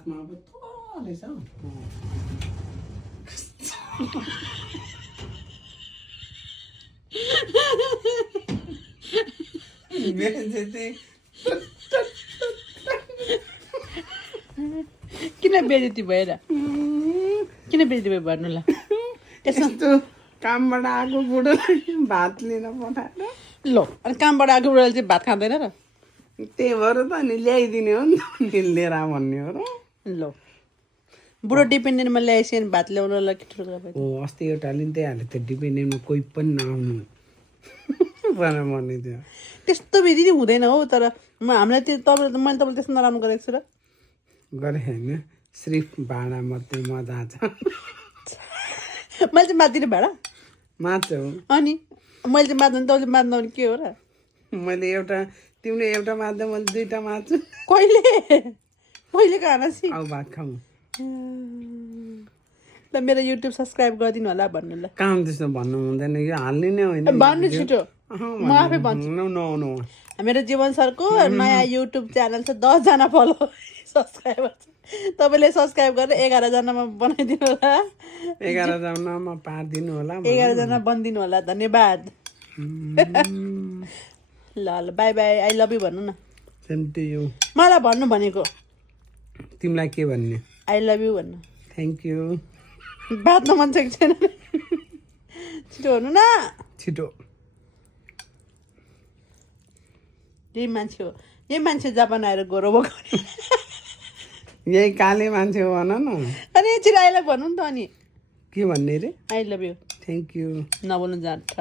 हातमा अब रहेछ किन बेइज्जती भएर किन बेइज्जती भयो भन्नु ल त्यस्तो कामबाट आएको बुढोलाई भात लिन पठाएर ल अनि कामबाट आएको बुढाले चाहिँ भात खाँदैन र त्यही भएर त नि ल्याइदिने हो नि त लिएर आ भन्ने हो र ल बुढो डिपेन्डेन्टमा ल्याएपछि अनि भात ल्याउनलाई के ठुलो कुरा हो अस्ति एउटा लिँदैहाल्यो त्यो डिपेन्डेन्टमा कोही पनि नआउनु भनेर भन्ने थियो त्यस्तो विधि चाहिँ हुँदैन हो तर हामीलाई त्यो तपाईँले मैले तपाईँले त्यस्तो नराम्रो गरेको छु र गरे होइन सिर्फ भाडा मात्रै मजा छ मैले चाहिँ मात्दिनँ भाडा मात्र हो अनि मैले चाहिँ मात्नु तपाईँले मात्नु भने के हो र मैले एउटा तिमीले एउटा मात्दा मैले दुईटा मात्छु कहिले कहिले खानासी अब भात खाऊ ल मेरो युट्युब सब्सक्राइब गरिदिनु होला भन्नु ल काम त्यस्तो भन्नु हुँदैन कि हाल्ने नै होइन भन्नु छिटो म आफै भन्छु नो मेरो जीवन सरको नयाँ युट्युब च्यानल छ 10 जना फलो सब्सक्राइबर छ तपाईँले सब्सक्राइब गरेर 11 जनामा बनाइदिनु होला 11 जनामा पारिदिनु होला 11 जना बनिदिनु होला धन्यवाद ल ल by by I love you भन्नु न सेम टु यु मलाई भन्नु भनेको तिमीलाई के भन्ने आई लभ यु भन्नु थ्याङ्क यू बाँच्न मन छ कि छैन छिटो भन्नु न छिटो यही मान्छे हो यही मान्छे जापान आएर गोरो भएको यही काले मान्छे हो भन न अनि छिटो आई लभ भन्नु नि त अनि के भन्ने रे I love you thank you नबोल्नु जान्छ